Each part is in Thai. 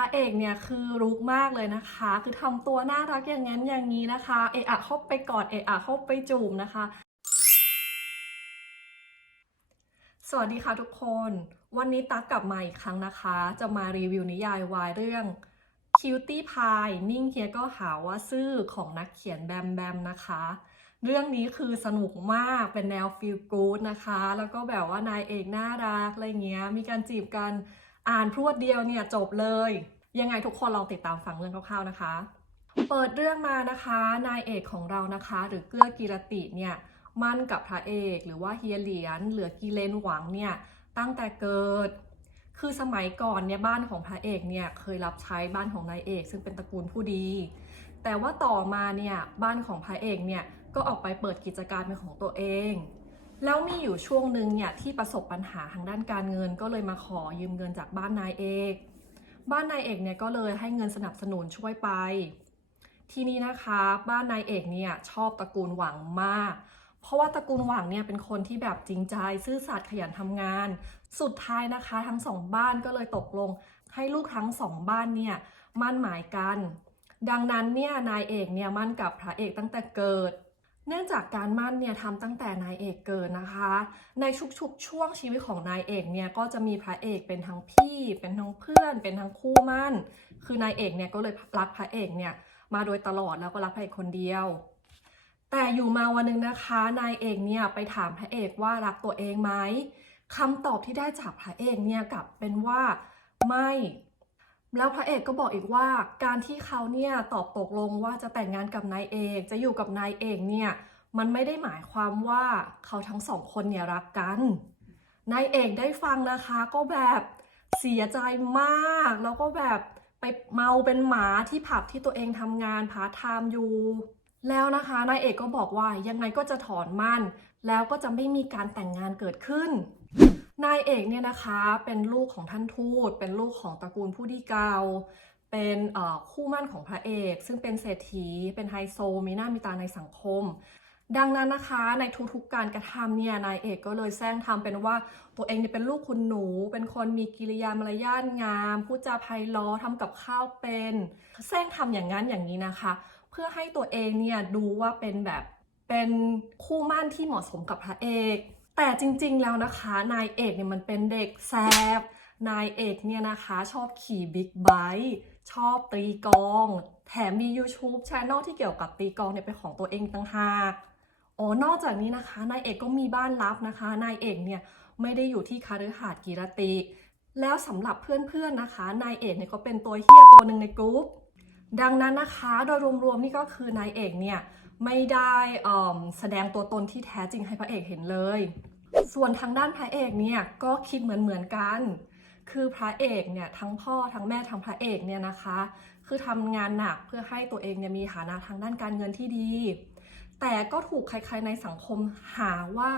พระเอกเนี่ยคือรุกมากเลยนะคะ คือทำตัวน่ารักอย่างนั้นอย่างนี้นะคะ เอะอะเข้าไปกอดเอะอะเข้าไปจูบนะคะ สวัสดีค่ะทุกคน วันนี้ตักกลับมาอีกครั้งนะคะ จะมารีวิวนิยายวายเรื่อง Cutie Pie นิ่งเฮียก็หาว่าซื่อของนักเขียนแบมแบมนะคะ เรื่องนี้คือสนุกมากเป็นแนวฟีลกู๊ดนะคะ แล้วก็แบบว่านายเอกน่ารักอะไรเงี้ยมีการจีบกัน อ่านพรวดเดียวเนี่ยจบเลย ยังไงทุกคนลองติดตามฟังเรื่องคร่าวๆนะคะ เปิดเรื่องมานะคะ นายเอกของเรานะคะ หรือเกื้อกีรติเนี่ยมั่นกับพระเอกหรือว่าเฮียเหลียนเหลือกีเลนหวังเนี่ยตั้งแต่เกิด คือสมัยก่อนเนี่ยบ้านของพระเอกเนี่ยเคยรับใช้บ้านของนายเอก ซึ่งเป็นตระกูลผู้ดี แต่ว่าต่อมาเนี่ยบ้านของพระเอกเนี่ยก็ออกไปเปิดกิจการเป็นของตัวเอง แล้วมีอยู่ช่วงหนึ่งเนี่ยที่ประสบปัญหาทางด้านการเงิน ก็เลยมาขอยืมเงินจากบ้านนายเอก บ้านนายเอกเนี่ยก็เลยให้เงินสนับสนุนช่วยไป ทีนี้นะคะบ้านนายเอกเนี่ยชอบตระกูลหวังมาก เพราะว่าตระกูลหวังเนี่ยเป็นคนที่แบบจริงใจซื่อสัตย์ขยันทำงาน สุดท้ายนะคะทั้งสองบ้านก็เลยตกลง ให้ลูกทั้งสองบ้านเนี่ยมั่นหมายกัน ดังนั้นเนี่ยนายเอกเนี่ยมั่นกับพระเอกตั้งแต่เกิด เนื่องจากการมั่นเนี่ยทำตั้งแต่นายเอกเกิดนะคะ ในชุกๆช่วงชีวิตของนายเอกเนี่ยก็จะมีพระเอกเป็นทั้งพี่ เป็นทั้งเพื่อน เป็นทั้งคู่มั่น คือนายเอกเนี่ยก็เลยรักพระเอกเนี่ยมาโดยตลอดแล้วก็รักพระเอกคนเดียว แต่อยู่มาวันหนึ่งนะคะนายเอกเนี่ยไปถามพระเอกว่ารักตัวเองไหมคำตอบที่ได้จากพระเอกเนี่ยกลับเป็นว่าไม่ แล้วพระเอกก็บอกอีกว่าการที่เขาเนี่ยตอบตกลงว่าจะแต่งงานกับนายเอกจะอยู่กับนายเอกเนี่ยมันไม่ได้หมายความว่าเขาทั้งสองคนเนี่ยรักกัน นายเอกได้ฟังนะคะก็แบบเสียใจมาก แล้วก็แบบไปเมาเป็นหมาที่ผับที่ตัวเองทำงานพาร์ทไทม์อยู่ แล้วนะคะนายเอกก็บอกว่ายังไงก็จะถอนมั่น แล้วก็จะไม่มีการแต่งงานเกิดขึ้น นายเอกเนี่ยนะคะเป็นลูกของท่านทูต เป็นลูกของตระกูลผู้ดีเกาเป็นคู่มั่นของพระเอก ซึ่งเป็นเศรษฐี เป็นไฮโซมีหน้ามีตาในสังคม ดังนั้นนะคะในทุกๆการกระทำเนี่ยนายเอกก็เลยแซงทำเป็นว่าตัวเองเนี่ยเป็นลูกคุณหนู เป็นคนมีกิริยามารยาทงามพูดจาไพเราะทำกับข้าวเป็นแซงทำอย่างนั้นอย่างนี้นะคะ เพื่อให้ตัวเองเนี่ยดูว่าเป็นแบบเป็นคู่มั่นที่เหมาะสมกับพระเอก แต่จริงๆแล้วนะคะ นายเอกเนี่ยมันเป็นเด็กแซบนายเอกเนี่ยนะคะชอบขี่บิ๊กไบค์ชอบตีกอง แถมมี YouTube Channel ที่เกี่ยวกับตีกองเนี่ยเป็นของตัวเองต่างหากอ๋อนอกจากนี้นะคะ นายเอกก็มีบ้านลับนะคะ นายเอกเนี่ยไม่ได้อยู่ที่คาฤหาสน์กีรติ แล้วสำหรับเพื่อนๆนะคะ นายเอกเนี่ยก็เป็นตัวเฮี้ยตัวหนึ่งในกรุ๊ปดังนั้นนะคะโดยรวมๆนี่ก็คือนายเอกเนี่ยไม่ได้เอิ่มแสดงตัวตนที่แท้จริงให้พระเอกเห็นเลย ส่วนทางด้านพระเอกเนี่ยก็คิดเหมือนเหมือนๆกัน คือพระเอกเนี่ยทั้งพ่อทั้งแม่ทั้งพระเอกเนี่ยนะคะ คือทำงานหนักเพื่อให้ตัวเองเนี่ยมีฐานะทางด้านการเงินที่ดี แต่ก็ถูกใครๆในสังคมหาว่า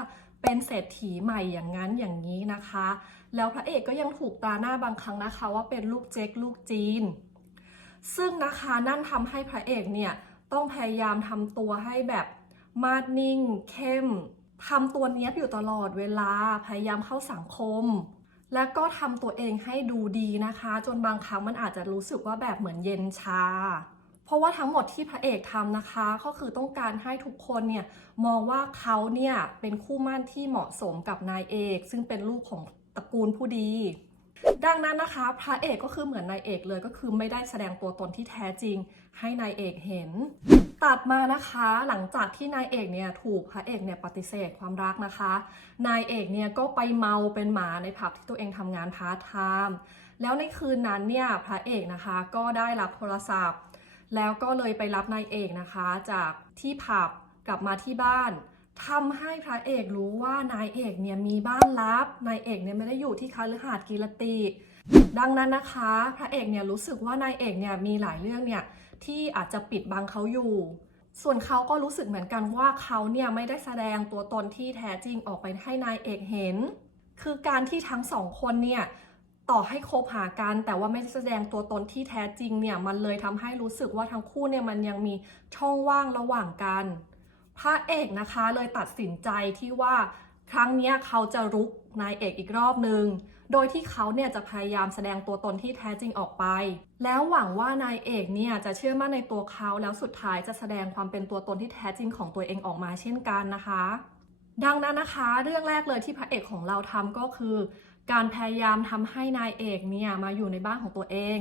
เป็นเศรษฐีใหม่อย่างนั้นอย่างนี้นะคะ แล้วพระเอกก็ยังถูกตาหน้าบางครั้งนะคะ ว่าเป็นลูกเจ๊กลูกจีน ซึ่งนะคะนั่นทำให้พระเอกเนี่ยต้องพยายามทำตัวให้แบบมาดนิ่ง เข้ม ทำตัวเนี้ยอยู่ตลอดเวลาพยายามเข้าสังคม แล้วก็ทำตัวเองให้ดูดีนะคะ จนบางครั้งมันอาจจะรู้สึกว่าแบบเหมือนเย็นชา เพราะว่าทั้งหมดที่พระเอกทำนะคะ ก็คือต้องการให้ทุกคนเนี่ยมองว่าเขาเนี่ยเป็นคู่มั่นที่เหมาะสมกับนายเอก ซึ่งเป็นลูกของตระกูลผู้ดีดังนั้นนะคะพระเอกก็คือเหมือนนายเอกเลยก็คือไม่ได้แสดงตัวตนที่แท้จริงให้นายเอกเห็น ตัดมานะคะหลังจากที่นายเอกเนี่ยถูกพระเอกเนี่ยปฏิเสธความรักนะคะ นายเอกเนี่ยก็ไปเมาเป็นหมาในผับที่ตัวเองทำงานพาร์ทไทม์แล้วในคืนนั้นเนี่ยพระเอกนะคะก็ได้รับโทรศัพท์ แล้วก็เลยไปรับนายเอกนะคะจากที่ผับกลับมาที่บ้านทำให้พระเอกรู้ว่านายเอกเนี่ยมีบ้านลับ นายเอกเนี่ยไม่ได้อยู่ที่คาฤหาสน์กีรติ ดังนั้นนะคะ พระเอกเนี่ยรู้สึกว่านายเอกเนี่ยมีหลายเรื่องเนี่ย ที่อาจจะปิดบังเขาอยู่ ส่วนเขาก็รู้สึกเหมือนกันว่าเขาเนี่ยไม่ได้แสดงตัวตนที่แท้จริงออกไปให้นายเอกเห็น คือการที่ทั้งสองคนเนี่ยต่อให้คบหากันแต่ว่าไม่ได้แสดงตัวตนที่แท้จริงเนี่ยมันเลยทำให้รู้สึกว่าทั้งคู่เนี่ยมันยังมีช่องว่างระหว่างกัน พระเอกนะคะเลยตัดสินใจที่ว่าครั้งนี้เขาจะรุกนายเอกอีกรอบหนึ่งโดยที่เขาเนี่ยจะพยายามแสดงตัวตนที่แท้จริงออกไป แล้วหวังว่านายเอกเนี่ยจะเชื่อมั่นในตัวเขาแล้วสุดท้ายจะแสดงความเป็นตัวตนที่แท้จริงของตัวเองออกมาเช่นกันนะคะ ดังนั้นนะคะ เรื่องแรกเลยที่พระเอกของเราทำก็คือ การพยายามทำให้นายเอกเนี่ยมาอยู่ในบ้านของตัวเอง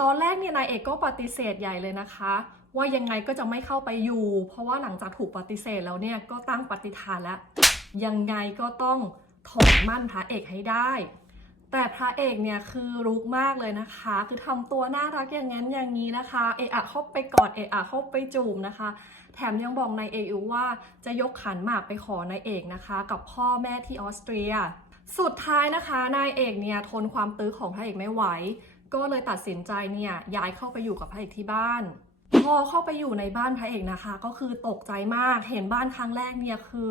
ตอนแรกเนี่ยนายเอกก็ปฏิเสธใหญ่เลยนะคะว่ายังไงก็จะไม่เข้าไปอยู่ เพราะว่าหลังจากถูกปฏิเสธแล้วเนี่ยก็ตั้งปฏิฐานแล้ว ยังไงก็ต้องถอนมั่นพระเอกให้ได้ แต่พระเอกเนี่ยคือรุกมากเลยนะคะ คือทำตัวน่ารักอย่างนั้นอย่างนี้นะคะ เอะอะเข้าไปกอดเอะอะเข้าไปจูบนะคะ แถมยังบอกนายเอกอีกว่าจะยกขันหมากไปขอนายเอกนะคะ กับพ่อแม่ที่ออสเตรีย สุดท้ายนะคะนายเอกเนี่ยทนความตื้อของพระเอกไม่ไหว ก็เลยตัดสินใจเนี่ยย้ายเข้าไปอยู่กับพระเอกที่บ้านพอเข้าไปอยู่ในบ้านพระเอกนะคะ ก็คือตกใจมากเห็นบ้านครั้งแรกเนี่ยคือ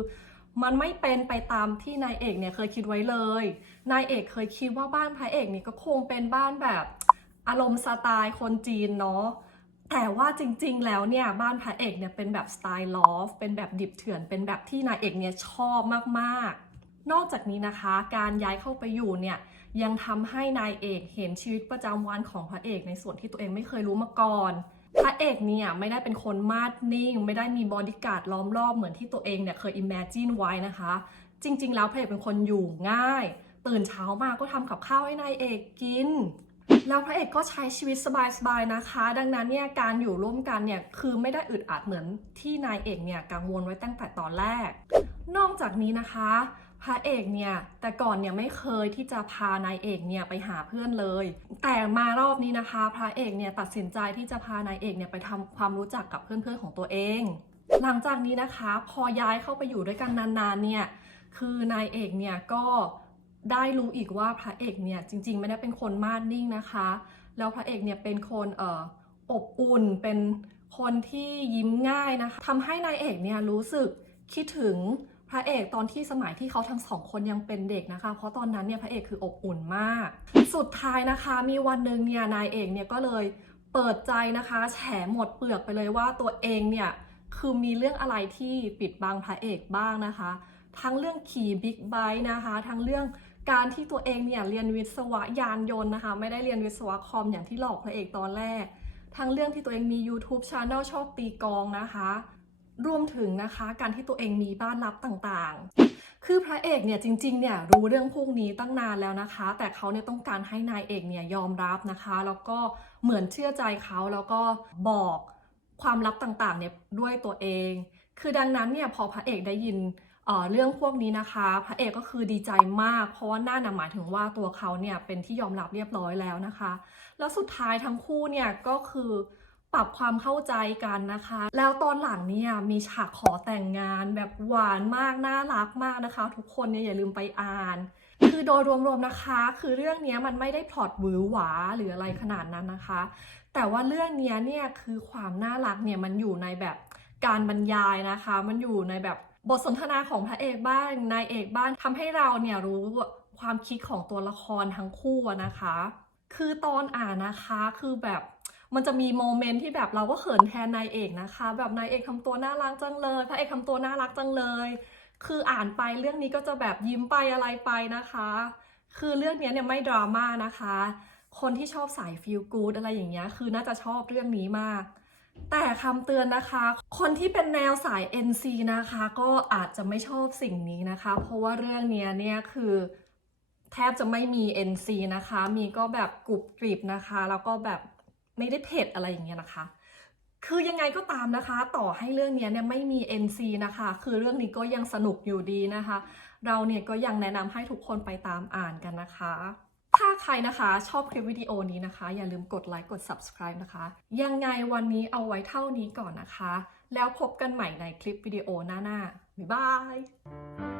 มันไม่เป็นไปตามที่นายเอกเนี่ยเคยคิดไว้เลย นายเอกเคยคิดว่าบ้านพระเอกนี่ก็คงเป็นบ้านแบบอารมณ์สไตล์คนจีนเนาะ แต่ว่าจริงๆ แล้วเนี่ยบ้านพระเอกเนี่ยเป็นแบบสไตล์ลอฟ เป็นแบบดิบเถื่อน เป็นแบบที่นายเอกเนี่ยชอบมากๆ นอกจากนี้นะคะ การย้ายเข้าไปอยู่เนี่ยยังทำให้นายเอกเห็นชีวิตประจำวันของพระเอกในส่วนที่ตัวเองไม่เคยรู้มาก่อน พระเอกเนี่ยไม่ได้เป็นคนมาดนิ่ง ไม่ได้มีบอดี้การ์ดล้อมรอบเหมือนที่ตัวเองเนี่ยเคยอิมเมจินไว้นะคะ จริง ๆ แล้วพระเอกเป็นคนอยู่ง่าย ตื่นเช้ามาก็ทำกับข้าวให้นายเอกกิน แล้วพระเอกก็ใช้ชีวิตสบายๆนะคะ ดังนั้นเนี่ยการอยู่ร่วมกันเนี่ยคือไม่ได้อึดอัดเหมือนที่นายเอกเนี่ยกังวลไว้ตั้งแต่ตอนแรก นอกจากนี้นะคะ พระเอกเนี่ยแต่ก่อนเนี่ยไม่เคยที่จะพานายเอกเนี่ยไปหาเพื่อนเลย แต่มารอบนี้นะคะ พระเอกเนี่ยตัดสินใจที่จะพานายเอกเนี่ยไปทำความรู้จักกับเพื่อนๆของตัวเอง หลังจากนี้นะคะ พอย้ายเข้าไปอยู่ด้วยกันนานๆเนี่ยคือนายเอกเนี่ยก็ได้รู้อีกว่าพระเอกเนี่ยจริง ๆ ไม่ได้เป็นคนมาดนิ่งนะคะ แล้วพระเอกเนี่ยเป็นคนเอ่ออบอุ่นเป็นคนที่ยิ้มง่ายนะคะทำให้นายเอกเนี่ยรู้สึกคิดถึง พระเอกตอนที่สมัยที่เขาทั้งสองคนยังเป็นเด็กนะคะ เพราะตอนนั้นเนี่ยพระเอกคืออบอุ่นมาก สุดท้ายนะคะมีวันหนึ่งเนี่ยนายเอกเนี่ยก็เลยเปิดใจนะคะ แฉหมดเปลือกไปเลยว่าตัวเองเนี่ยคือมีเรื่องอะไรที่ปิดบังพระเอกบ้างนะคะ ทั้งเรื่องขี่บิ๊กไบค์นะคะ ทั้งเรื่องการที่ตัวเองเนี่ยเรียนวิศวะยานยนต์นะคะ ไม่ได้เรียนวิศวะคอมอย่างที่หลอกพระเอกตอนแรก ทั้งเรื่องที่ตัวเองมี YouTube Channel ชอบตีกองนะคะ รวมถึงนะคะการที่ตัวเองมีบ้านลับต่างๆ คือพระเอกเนี่ยจริงๆเนี่ยรู้เรื่องพวกนี้ตั้งนานแล้วนะคะ แต่เขาเนี่ยต้องการให้นายเอกเนี่ยยอมรับนะคะ แล้วก็เหมือนเชื่อใจเขาแล้วก็บอกความลับต่างๆเนี่ยด้วยตัวเอง คือดังนั้นเนี่ยพอพระเอกได้ยินเออเรื่องพวกนี้นะคะ พระเอกก็คือดีใจมาก เพราะว่านั่นนะหมายถึงว่าตัวเขาเนี่ยเป็นที่ยอมรับเรียบร้อยแล้วนะคะ แล้วสุดท้ายทั้งคู่เนี่ยก็คือ ปรับความเข้าใจกันนะคะ แล้วตอนหลังเนี่ยมีฉากขอแต่งงานแบบหวานมาก น่ารักมากนะคะ ทุกคนเนี่ยอย่าลืมไปอ่าน คือโดยรวมๆนะคะ คือเรื่องเนี้ยมันไม่ได้พล็อตหวือหวาหรืออะไรขนาดนั้นนะคะ แต่ว่าเรื่องเนี้ยเนี่ยคือความน่ารักเนี่ยมันอยู่ในแบบการบรรยายนะคะ มันอยู่ในแบบบทสนทนาของพระเอกบ้างนายเอกบ้างทำให้เราเนี่ยรู้ความคิดของตัวละครทั้งคู่นะคะ คือตอนอ่านนะคะคือแบบ มันจะมีโมเมนต์ที่แบบเราก็เขินแทนนายเอกนะคะ แบบนายเอกทำตัวน่ารักจังเลยพระเอกทำตัวน่ารักจังเลย คืออ่านไปเรื่องนี้ก็จะแบบยิ้มไปอะไรไปนะคะ คือเรื่องเนี้ยเนี่ยไม่ดราม่านะคะ คนที่ชอบสายฟีลกูดอะไรอย่างเงี้ยคือน่าจะชอบเรื่องนี้มากแต่คำเตือนนะคะ คนที่เป็นแนวสาย NC นะคะ ก็อาจจะไม่ชอบสิ่งนี้นะคะ เพราะว่าเรื่องเนี้ยเนี่ยคือแทบจะไม่มี NC นะคะ มีก็แบบกรุบกริบนะคะ แล้วก็แบบ ไม่ได้เผ็ดอะไรอย่างเงี้ยนะคะ คือยังไงก็ตามนะคะ ต่อให้เรื่องเนี้ยเนี่ยไม่มี NC นะคะ คือเรื่องนี้ก็ยังสนุกอยู่ดีนะคะ เราเนี่ยก็ยังแนะนำให้ทุกคนไปตามอ่านกันนะคะ ถ้าใครนะคะชอบคลิปวิดีโอนี้นะคะ อย่าลืมกดไลค์กด subscribe นะคะ ยังไงวันนี้เอาไว้เท่านี้ก่อนนะคะ แล้วพบกันใหม่ในคลิปวิดีโอหน้าๆบ๊ายบาย